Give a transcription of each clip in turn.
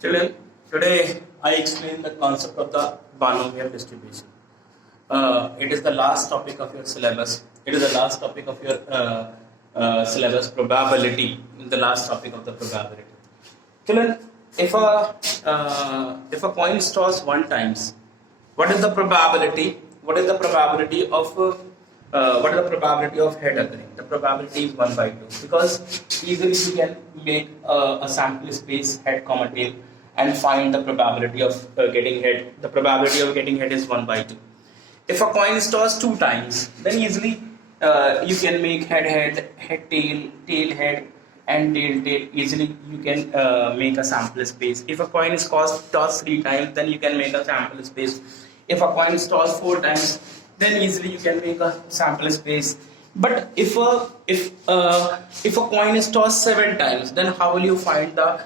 Children, today I explain the concept of the binomial distribution. It is the last topic of your syllabus. It is the last topic of your syllabus, probability. The last topic of the probability. Children, if a coin toss one times, what is the probability? What is the probability of head occurring? The probability is 1 by 2 because easily you can make a sample space head comma tail and find the probability of getting head. The probability of getting head is 1 by 2. If a coin is tossed 2 times, then easily you can make head tail head, and tail. Easily you can make a sample space. If a coin is tossed 3 times, then you can make a sample space. If a coin is tossed 4 times, then easily you can make a sample space. But if a coin is tossed 7 times, then how will you find the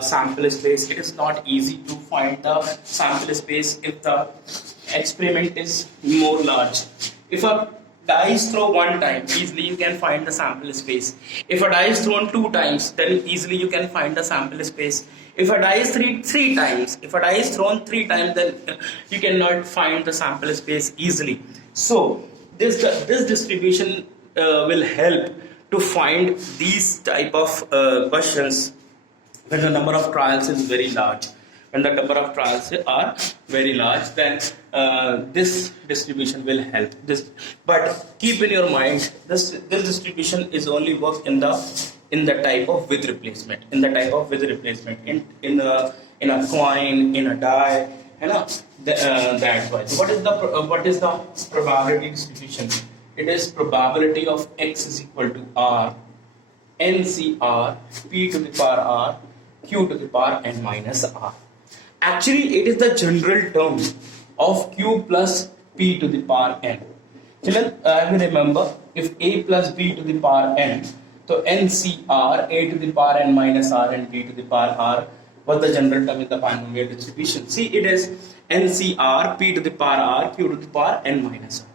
sample space? It is not easy to find the sample space if the experiment is more large. If a die is thrown 1 time, easily you can find the sample space. If a die is thrown 2 times, then easily you can find the sample space. If a die is three times, if a die is thrown 3 times, then you cannot find the sample space easily. So this distribution will help to find these type of questions when the number of trials is very large. When the number of trials are very large, then this distribution will help. But keep in your mind, this distribution is only work in the type of with replacement. In the type of with replacement, in a coin, in a die, that way. What is the probability distribution? It is probability of x is equal to r, NCR, p to the power r, q to the power n minus r. Actually, it is the general term of q plus p to the power n. Children, I will remember, if a plus b to the power n, so NCR, a to the power n minus r and b to the power r was the general term in the binomial distribution. See, it is NCR, p to the power r, q to the power n minus r.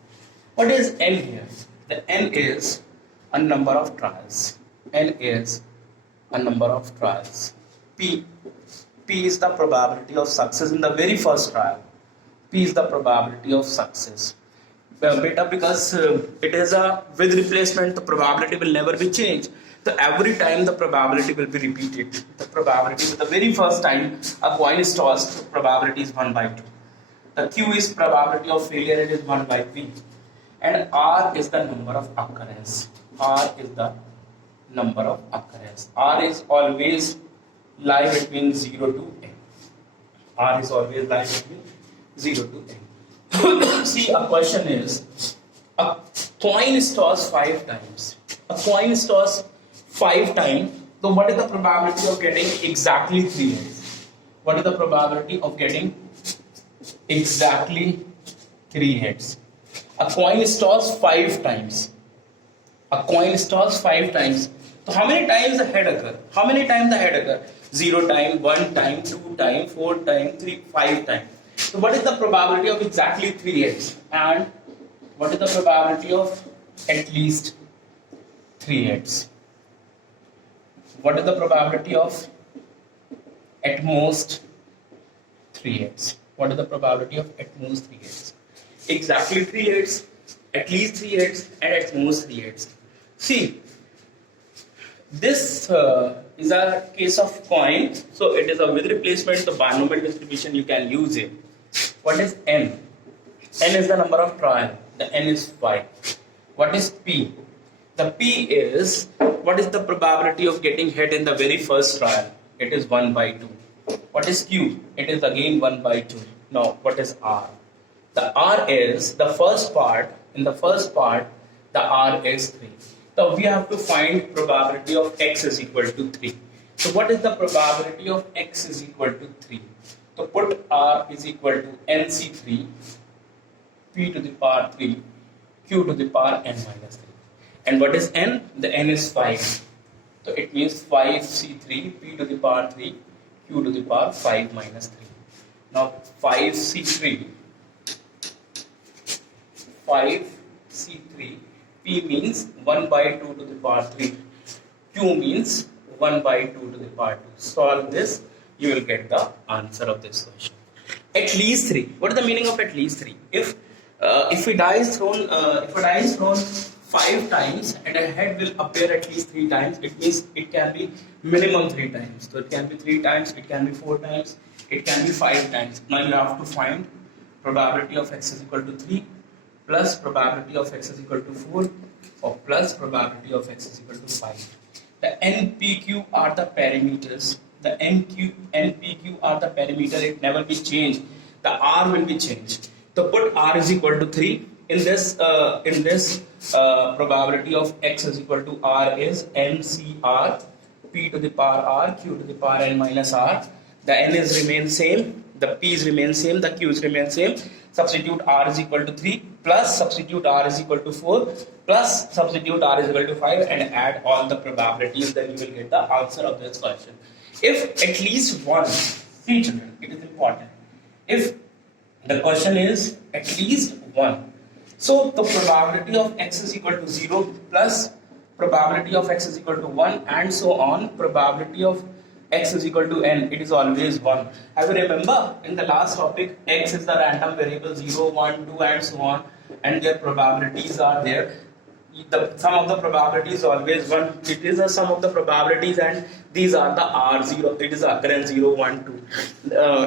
What is n here? The n is a number of trials. N is a number of trials. P is the probability of success in the very first trial. P is the probability of success. Beta, because it is a with replacement, the probability will never be changed. So every time the probability will be repeated. The probability with the very first time a coin is tossed, the probability is 1 by 2. The Q is probability of failure, it is 1 by P. And R is the number of occurrence. R is the number of occurrence. R is always lie between 0 to n. R is always lie between 0 to n. See, a question is, a coin is tossed 5 times. A coin is tossed 5 times. So what is the probability of getting exactly 3 heads? What is the probability of getting exactly 3 heads? A coin is tossed 5 times. A coin is tossed 5 times. So how many times the head occur? How many times the head occur? 0 time, 1 time, 2 time, 4 time, 3, 5 time. So what is the probability of exactly 3 heads? And what is the probability of at least 3 heads? What is the probability of at most 3 heads? What is the probability of at most 3 heads? Exactly 3 heads, at least 3 heads, and at most 3 heads. See, this is a case of coin. So it is a with replacement, the binomial distribution, you can use it. What is n? N is the number of trial. The n is 5. What is p? The p is, what is the probability of getting head in the very first trial? It is 1 by 2. What is q? It is again 1 by 2. Now, what is r? The r is the first part. In the first part, the r is 3. So we have to find probability of x is equal to 3. So what is the probability of x is equal to 3? So put r is equal to nc3, p to the power 3, q to the power n minus 3. And what is n? The n is 5. So it means 5c3, p to the power 3, q to the power 5 minus 3. Now 5c3, p means 1 by 2 to the power 3, q means 1 by 2 to the power 2. Solve this. you will get the answer of this question. At least 3. What is the meaning of at least 3? If a die is thrown 5 times and a head will appear at least 3 times, it means it can be minimum 3 times. So it can be 3 times, it can be 4 times, it can be 5 times. Now you have to find probability of x is equal to 3 plus probability of x is equal to 4 or plus probability of x is equal to 5. The NPQ are the parameters. The NPQ are the parameter. It never be changed. The R will be changed. So put R is equal to 3. In this probability of x is equal to R is NCR P to the power R Q to the power N minus R. The N is remain same. The P's remain same. The Q's remain same. Substitute R is equal to 3 plus substitute R is equal to 4 plus substitute R is equal to 5 and add all the probabilities, then you will get the answer of this question. If at least one, see children, it is important. If the question is at least one, so the probability of x is equal to 0 plus probability of x is equal to 1 and so on, probability of x is equal to n, it is always 1. I will remember in the last topic, x is the random variable 0, 1, 2 and so on, and their probabilities are there. The sum of the probability is always 1. It is a sum of the probabilities and these are the R0, it is occurrence 0, 1, 2.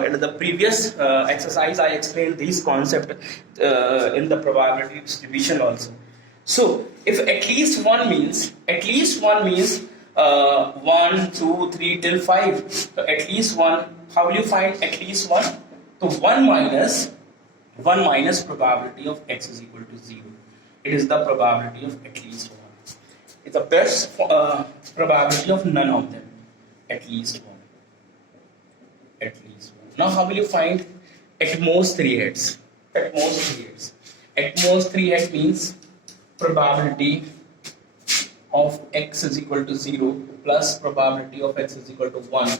In the previous exercise I explained these concepts in the probability distribution also. So if at least one means 1, 2, 3 till 5. So at least 1, how will you find at least 1? So 1 minus probability of x is equal to 0. It is the probability of at least 1. It's the best probability of none of them. At least 1. At least 1. Now how will you find at most 3 heads? At most 3 heads. At most 3 heads means probability of x is equal to 0 plus probability of x is equal to 1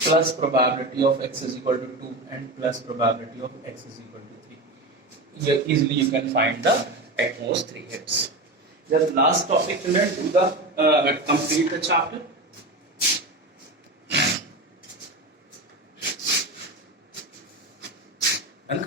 plus probability of x is equal to 2 and plus probability of x is equal to 3. Here easily you can find the at most 3 hits. The last topic, children, do the complete the chapter. And